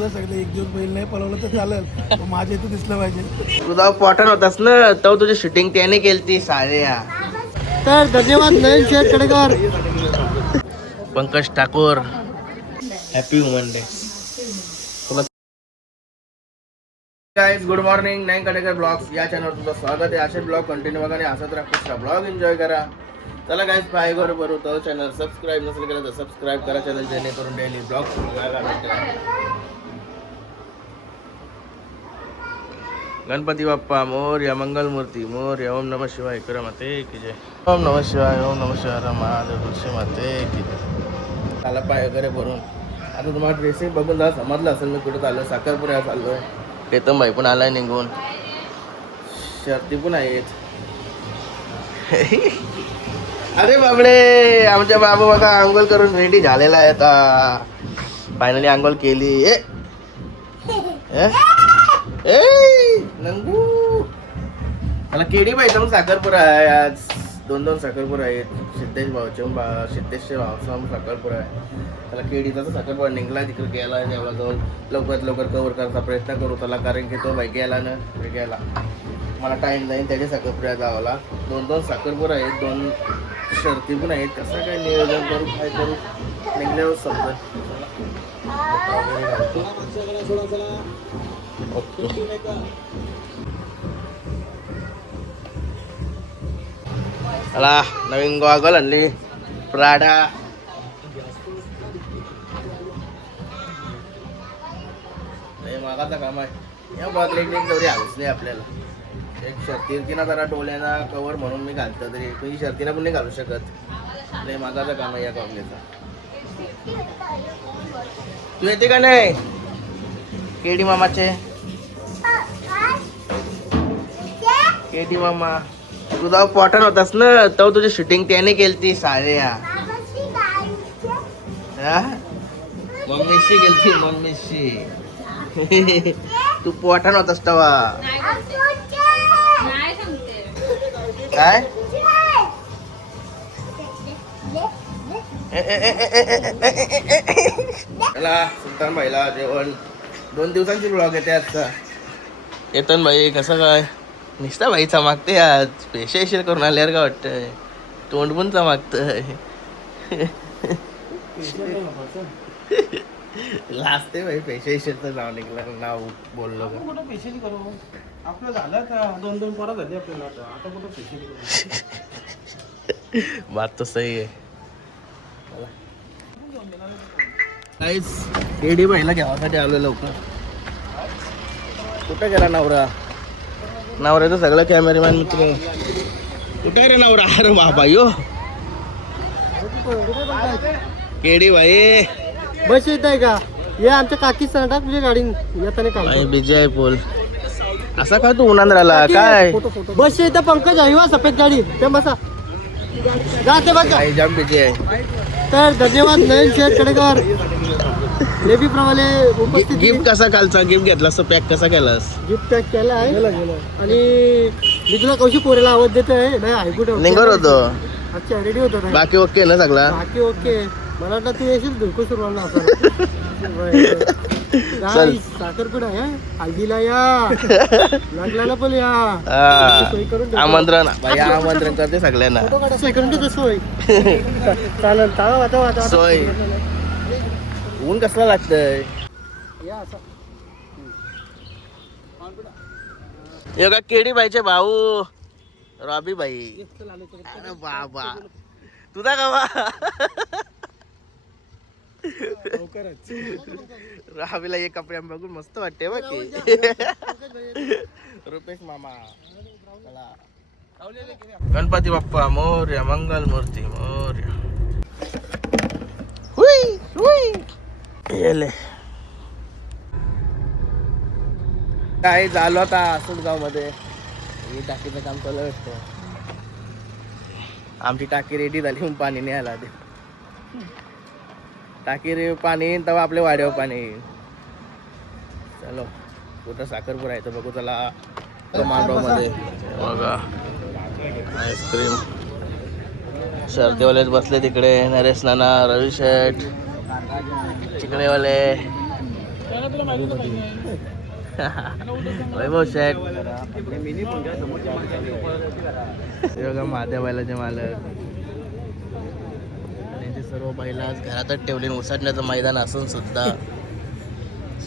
बघूया सगळे. एक दिवस बैल नाही पळवलं तर चालेल, पण माझ्या इथे दिसलं पाहिजे. तुझा पॉटन होतास ना तो तुझी शूटिंग त्याने केलती साऱ्या. तर धन्यवाद Nayan Sheth Kadekar. Pankaj Thakur, happy woman day. Guys good morning. Nayan Kadekar blogs या चॅनलवर तुमचं स्वागत आहे. असे ब्लॉग कंटिन्यू बघा आणि हसत राहा, ब्लॉग एन्जॉय करा. चला गाइस पाय वर बरोबर तो चॅनल सबस्क्राईब नसेल केलं तर सबस्क्राईब करा चॅनल, जेणेकरून डेली ब्लॉग बघायला भेटेल. गणपती बाप्पा मोरया, मंगलमूर्ती मोरया. ओम नमः शिवाय कर माते की जय. ओम नमः शिवाय, ओम नमः शिवाय, महादेव तुळशी माते की जय. त्याला पाय वगैरे भरून आता तुम्हाला ड्रेसिंग बघून जरा समजलं असेल मी कुठं चाललो. साखरपुऱ्यात चाललो. प्रीतम भाई पण आलाय निघून, शर्ती पण आहेत. अरे बाबडे, आमच्या बाबा बघा आंघोळ करून रेडी झालेला आहे आता. फायनली आंघोळ केली. नंगू मला केडी पाहिजे मग साखरपुरा आहे आज. दोन साखरपुरा आहेत. सिद्धेश भाऊचे सिद्धेशचे भाऊचा साखरपुरा आहे. त्याला केडीचा साखरपुरा निघला तिकडे गेला. जेवढा जाऊन लवकरात लवकर कव्हर करायचा प्रयत्न करू त्याला, कारण की तो बाई गेला ना गेला. मला टाईम जाईल त्याच्या साखरपुऱ्या जावाला. दोन साखरपुरा आहेत, 2 शर्ती पण आहेत. कसं काय नियोजन करू काय करू निघल्यावर समजत. मला नवीन गॉगल आणली प्राडा. मागाचा काम आहे या बॉटल तेवढी हाऊस नाही आपल्याला. एक शर्तीना जरा डोळ्याना कवर म्हणून मी घालतो, तरी काही शर्तीला पण नाही घालू शकत. नाही मागाचा काम आहे या गॉगलेचा. तू येते का नाही केडी मामाचे? केडी मामा तुझा पॉटन होतास ना तो तुझी शूटिंग त्याने केलती साऱ्या. मम्मीशी केलती मम्मीशी. तू पॉटन होतास तवा काय? चला सुलतान भाईला जेवण. 2 दिवसांची ब्लॉग येते आजचा. येतन भाई कसं काय? निस्ता भाई चमाकते आज. स्पेशल करून आल्यावर का वाटतंय? तोंड पण चमाकतंय. लाजते भाई. पेशेशनचं नाव निघलं, नाव बोललो का कुठं पेशेली करू. आपलं झालं का 2 पोरं झाली आपल्याला. आता कुठं पेशेली करू. बात तो सही आहे. काहीच केडी भाईला घ्यावासाठी आलो लवकर. कुठं गेला नवरा? नवऱ्याचं सगळं कॅमेरामॅन मित्र. कुठे रे नवरा? अरे बाबा यो केडी भाई बस येत आहे का? या आमच्या काकी सांगा तुझ्या गाडी येताना काय बिजी आहे पोल. असा काय तू उन्हात राहिला काय? बस येतं पंकज आहे सफेद गाडी ते बसा जाते बघा. काही जाम बिजी आहे. तर धन्यवाद नयन शेठ कडेकर. लेबी प्रमाणे उपस्थित. गिफ्ट कसा कालचा गिफ्ट घेतलास तो पॅक कसा केलास? गिफ्ट पॅक केला आहे आणि मी तुला कौशी पोरेला आवाज देत आहे नाही ऐकू निघर होतो. अच्छा रेडी होतो ना? बाकी ओके ना सगळा? बाकी ओके. मला वाटलं तू येशील बिलकुल सुरुवात साखरपुडा आहे हल्दीला या लागला पण या. आमंत्रण भाई आमंत्रण करते सगळ्यांना. सोय चालेल. वाता सोय. ऊन कसला लागतंय? योगा केडी बाईचे भाऊ रॉबी बाई. अरे बाबा तुझा गावा रावीला एक कपडे बघून मस्त वाटते बघ की. रुपेश मामा. गणपती बाप्पा मोरया, मंगल मूर्ती मोरया. हुई हुई येले काय झालं आता सुडगाव मध्ये. टाकीचं काम चालू वाटतं. आमची टाकी रेडी झाली म्हणून पाणी नाही आला. टाकी रे पाणी येईन तेव्हा आपल्या वाड्यावर पाणी येईल. चलो कुठं साखरपुरा आहे तर बघू. चला मांडव मध्ये बघा आईस्क्रीम. शर्तीवालेच बसले तिकडे. नरेश नाना, रवी शेठ, चिकणेवाले. वैभव शेठ बघा महादेव बैलाचे मालक आणि ते सर्व बैल आज घरातच ठेवले. उसाटण्याचं मैदान असून सुद्धा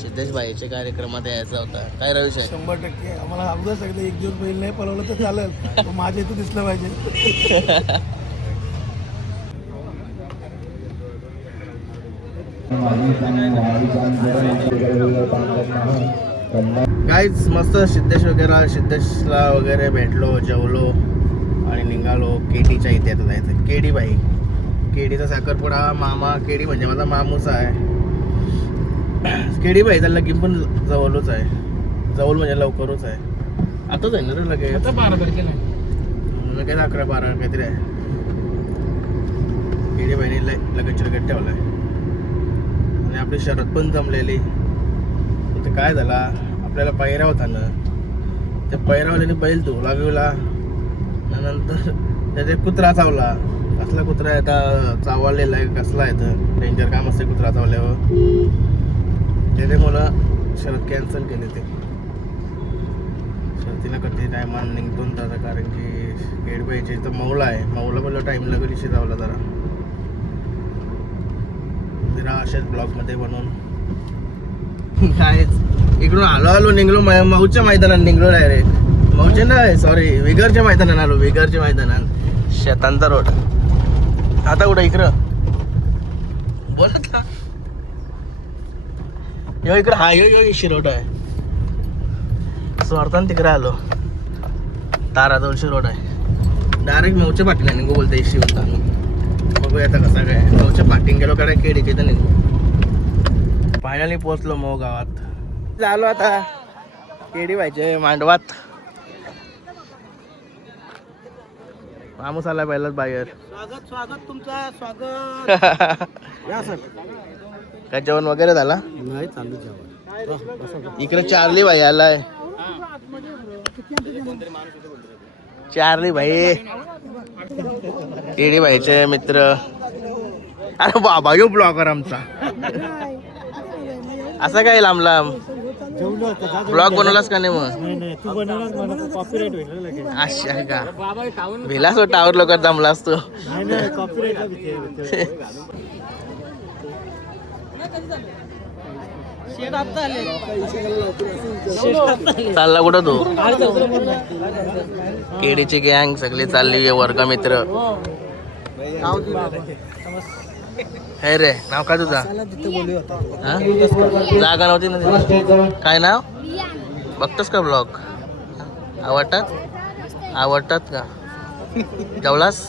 सिद्धेश भाईच्या कार्यक्रमात यायचा होता. काय रवी शेठ? 100% आम्हाला अगोदर सांगितलं एक दिवस बैल नाही पळवलं तर चालेल, पण माझ्या इथं दिसलं पाहिजे. काहीच मस्त सिद्धेशला वगैरे भेटलो, जेवलो आणि निघालो केडीच्या इथे आता जायचं. केडी बाई, केडीचा साखरपुडा. मामा केडी म्हणजे माझा मामूस आहे. केडी बाई त्याला लगीन पण जवळच आहे. जवळ म्हणजे लवकरच आहे. आताच आहे ना रे लगेच. 12 तारखेला लगेच 11-12 काहीतरी आहे. केडी बाईने लगेच ठेवलाय आणि आपली शरद पण जमलेली. इथे काय झाला, आपल्याला पैरा होता ना, त्या पैरावाल्याने बैल धुवला बिवला, नंतर त्याचे कुत्रा चावला. कसला कुत्रा आहे आता, चावलेला आहे कसला आहे तर डेंजर काम असते कुत्रा चावल्यावर. त्याच्यामुळं शरद कॅन्सल केले. ते शरतीला कधी टायमान निघतो त्याचा, कारण की गेट पाहिजे तर मौला आहे. मौला बोलला टाईमला कधी शिजावला जरा अशाच ब्लॉगमध्ये बनवून कायच इकडून आलो निघलो मऊच्या मैदानात निघलो डायरेक्ट. मऊचे नाही सॉरी विगरच्या मैदानात आलो. विगरच्या मैदानात शेतांचा रोड. आता कुठं इकडं बोलत ना यो इकडं. हा यो इशी रोड आहे. स्वार्थान तिकडे आलो. ताराजवळशी रोड आहे. डायरेक्ट मऊच्या पाठीला निघू बोलतो इशी होता. बघूया आता कसा काय. मऊच्या पाठीन गेलो काय केडीच्या इथं निघू. फायनली पोहोचलो मऊ गावात. झालो आता केडी व्हायचे मांडवात. माणूस आला पहिलाच बाहेर. स्वागत तुमचा स्वागत. या सर. काय जेवण वगैरे झाला? नाही चालू जेवण. इकडे चार्ली भाई आलाय. चार्ली भाई केडी भाईचे मित्र. अरे बाबा यो ब्लॉगर आमचा. असं काय लांब लांब ब्लॉग बनवलास का नाही मग? तू बनवलास मला कॉपीराइट होईल लगेच. अच्छा का भिलास हो टावर लोक जमलास तू. नाही कॉपीराइट. चालला कुठं तू? केडीची गँग सगळी चालली वर्ग मित्र. हे रे नाव काय तुझा? हा? जागा नव्हती ना तिथे. काय नाव? बघतोस का ब्लॉग? आवडतात का? जेवलास?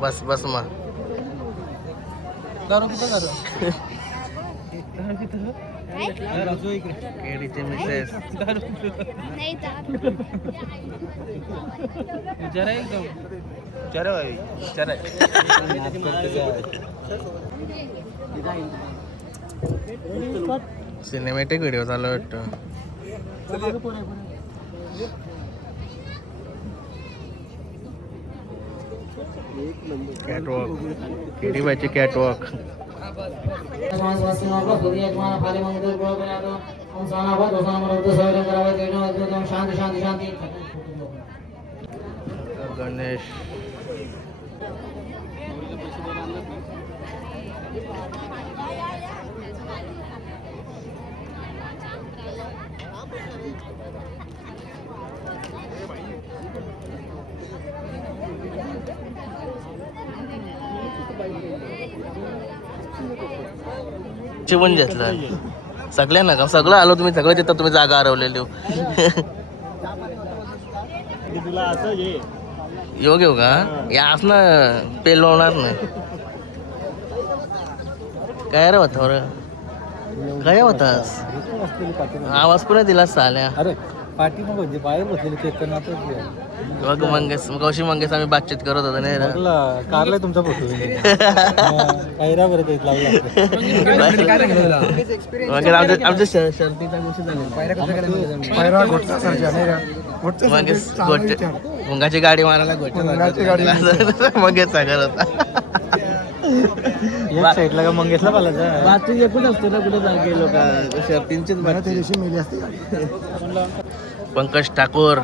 बस बस मग. केडीचे मिसेस सिनेमॅटिक व्हिडिओ चालू वाटतं. कॅटवॉक केडी बायची कॅटवॉक. गणेश जेवण घेतलं सगळ्यांना का? सगळं आलो तुम्ही, सगळं देतात तुम्ही, जागा हरवलेली. योग येऊ का यास ना पेल होणार ना. काय रे होता काय होतास? आवाज कोणी दिलास साल्या? अरे पाठी मग होती बाहेर बसलेली केतनात. बघ मंगेश कौशी मंगेश आम्ही बातचीत करत होतो नाही रे. कारलाय तुमचा फोटो. कायरा बरं काही लावला. आमच्या शर्तीचा गोष्टी झालेला. मंगेश गोटे मुंगाची गाडी मारायला गोटे मंगेश सागर होता. साईडला का मंगेशला पालायचं बातमी एकूण असते ना कुठे गेलो का शर्तींचीच त्या बातमी. दिवशी मेली असते गाडी. पंकज ठाकूर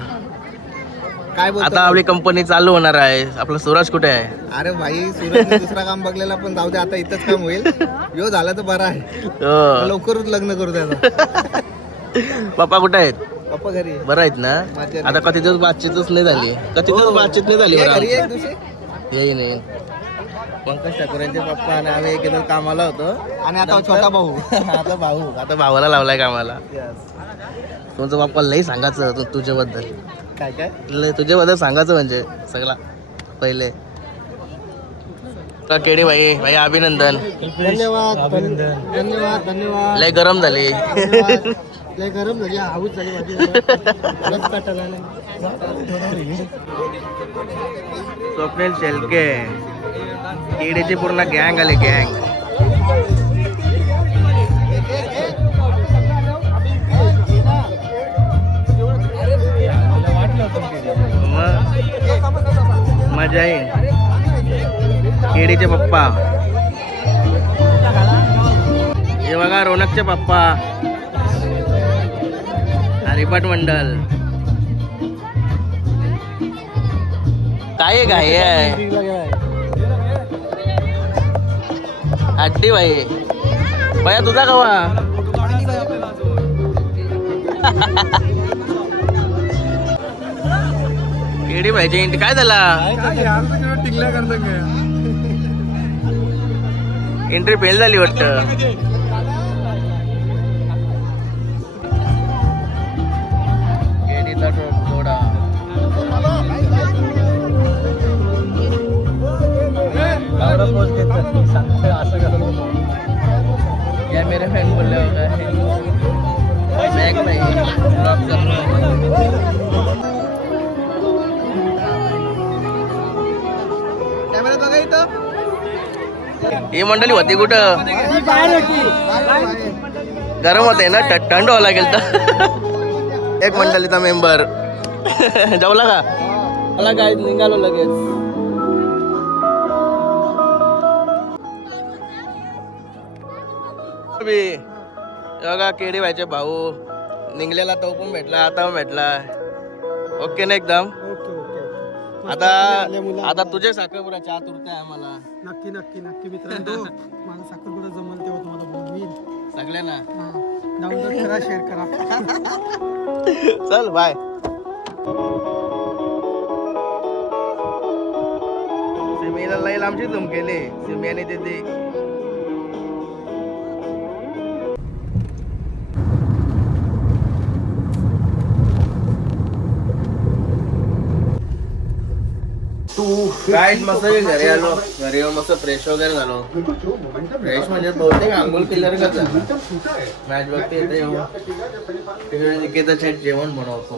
काय बोलतो आता आपली कंपनी चालू होणार आहे. आपला सूरज कुठे आहे? अरे भाई सूरजने दुसरा काम बघलेला पण जाऊ दे आता इथंच काम होईल यो झाला तर बरा आहे हो. लवकरच लग्न करू त्याचा पप्पा कुठे आहेत? पप्पा घरी आहे. बरं आहेत ना? मजेत. आता कधी दिवस बातचीतच नाही झाली. कधी दिवस बातचीत नाही झाली ये बरं घरी आमची. एक दिवशी येईन येईन. पंकज ठाकूर यांचे पप्पा आणि आम्ही एकेदर कामाला होतो. आणि आता छोटा भाऊ आता भावाला लावलाय कामाला. तुमचं पप्पा लई सांगायचं तुझ्याबद्दल. काय काय लय तुझ्याबद्दल सांगायचं म्हणजे सगळा पहिले. केडी भाई भाई अभिनंदन. धन्यवाद धन्यवाद धन्यवाद लय गरम झाली. लय गरम झाली हाऊस झाली माझी स्वप्नील शेलके केडीची पूर्ण गँग आली गँग. मजा येईल. केडीचे पप्पा हे बघा रोनकचे पप्पा हरिपाठ मंडल. काय आहे हड्डी भाई भया तुझा कवा केडी भाईची एंट्री काय झाला? एंट्री फेल झाली वाटतं. केडीचा थोडा क्या मेरे फ्रेंड बोल रहे होगा बैग भाई ड्रॉप कॅमेरा बघा इथं ही मंडळी होती कुठं? गरम होते ना थंड व्हावं लागेल तर. एक मंडळीचा मेंबर जेवला का? मला काय निघालो लगेच. बघा केडी व्हायचे भाऊ निघलेला तो पण भेटला आता पण भेटला. ओके ना एकदम. आता आता तुझे साखरपुडा चहा तुरते आहे आम्हाला. नक्की नक्की नक्की मित्रांनो माझा साखरपुडा जमल तेव्हा तुम्हाला बोलवीन सगळ्यांना. डाउनलोड करा शेअर करा चल बाय. सिमीला लई लांबची झुम केली सिमी आणि दीदी. काय मस्त घरी आलो. घरी येऊन मस्त फ्रेश वगैरे झालो. फ्रेश म्हणजे बहुतेक आंघोळ केल्यावर का मॅच बघते येते तिकडे निकेतच जेवण बनवतो.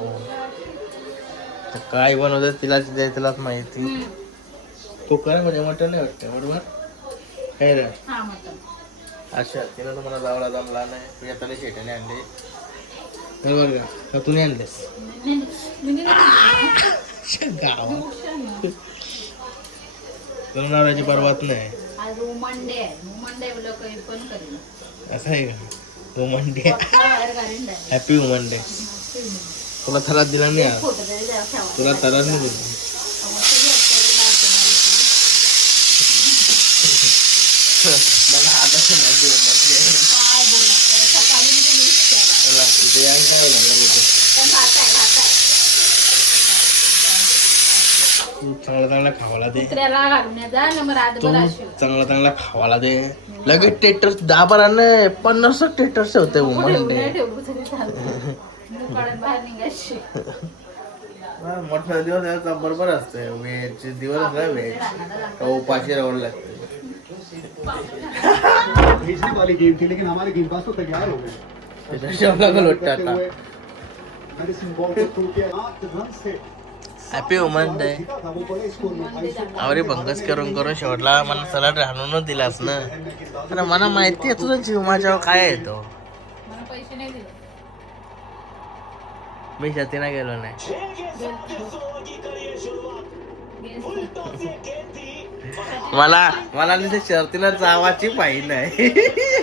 काय बनवतं तिलाच माहिती. कुकर म्हणजे मटण नाही वाटतं बरोबर काय रे? अच्छा तिला तर मला जावला जमला नाही. तुझ्या तले शेटाने आणले बरोबर का? तुम्ही आणलेस गावात नवऱ्याची बरबाद नाही. असं आहे का? Woman day happy woman day. तुला थरात दिला नाही आज. तुला थरात नाही दिला. मला आताच माहिती वुमन डे. तिथे यायला काय झालं चांगला चांगला खावाला दे. चांगला चांगला खावाला दे. लगेच टेटर्स 10-12 नाही 50 टेटर्स होते वुमन डे. मोठा दिवस बरोबर असते. वेजचे दिवस वेज उपाशी राहावं लागते. Happy woman day. अरे भंगच करून शेवटला मला सलाड राहूनच दिलास ना. अरे मला माहिती आहे तुझा जीव माझ्यावर काय येतो. मी शतीना गेलो नाही. मला मला तिथे शर्तीला जावाची पाहिजे नाही.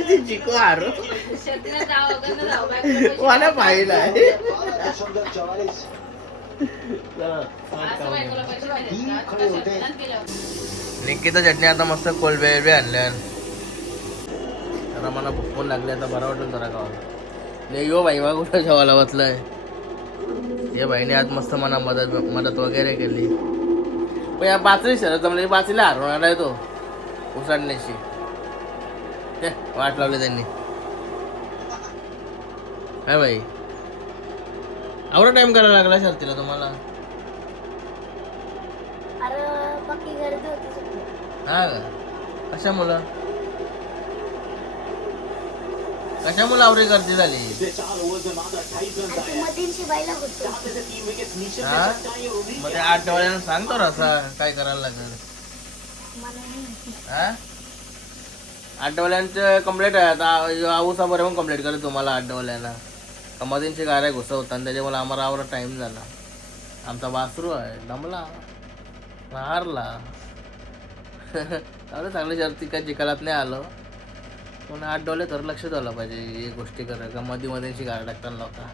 ती चिकू हारू मला पाहिजे आहे. निक्कीचं चटणी आता मस्त कोलबे आणल्या. जरा मला भुकून लागले आता बरं वाटलं जरा गावाला. यो बाई बा कुठं जेवायला बसलाय. या बाईने आज मस्त मला मदत वगैरे केली. पण या बाचरी शरद जमले बाचरीला हरवणार आहे तो उसाडण्याची. वाट लावली त्यांनी काय बाई. एवढा टाइम करायला लागला शर्तीला तुम्हाला. हा का कशामुळं आवडी गर्दी झाली. हा मग ते 8 डोळ्यानं सांगतो रसा काय करायला लागेल. हा 8 डोळ्यांचं कम्प्लीट आहे आता. आऊसा बरोबर कम्प्लीट करेल तुम्हाला 8 डोळ्याला. कमादींची गाड्या घुसवतात आणि त्याच्यामुळे आम्हाला आवडा टाइम झाला. आमचा वासरू आहे दमला हारला. चांगली शर्ती काय जिकालात नाही आलो पण 8 डोळे तर लक्ष द्यायला पाहिजे. हे गोष्टी करा का मधीची गाड्या टाकताना लोका.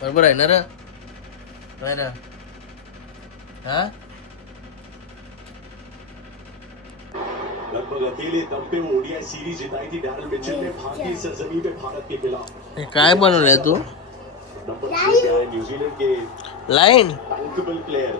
बरोबर आहे ना रे नाही ना. हा लगभग अकेले दम पे वो ओडीआई सीरीज जिताई थी डैरल मिचेल ने भारतीय सरजमीं पे भारत के खिलाफ. हे काय बनवलंय तू. नंबर 3 पे आए न्यूजीलैंड के लाइन बैंकेबल प्लेयर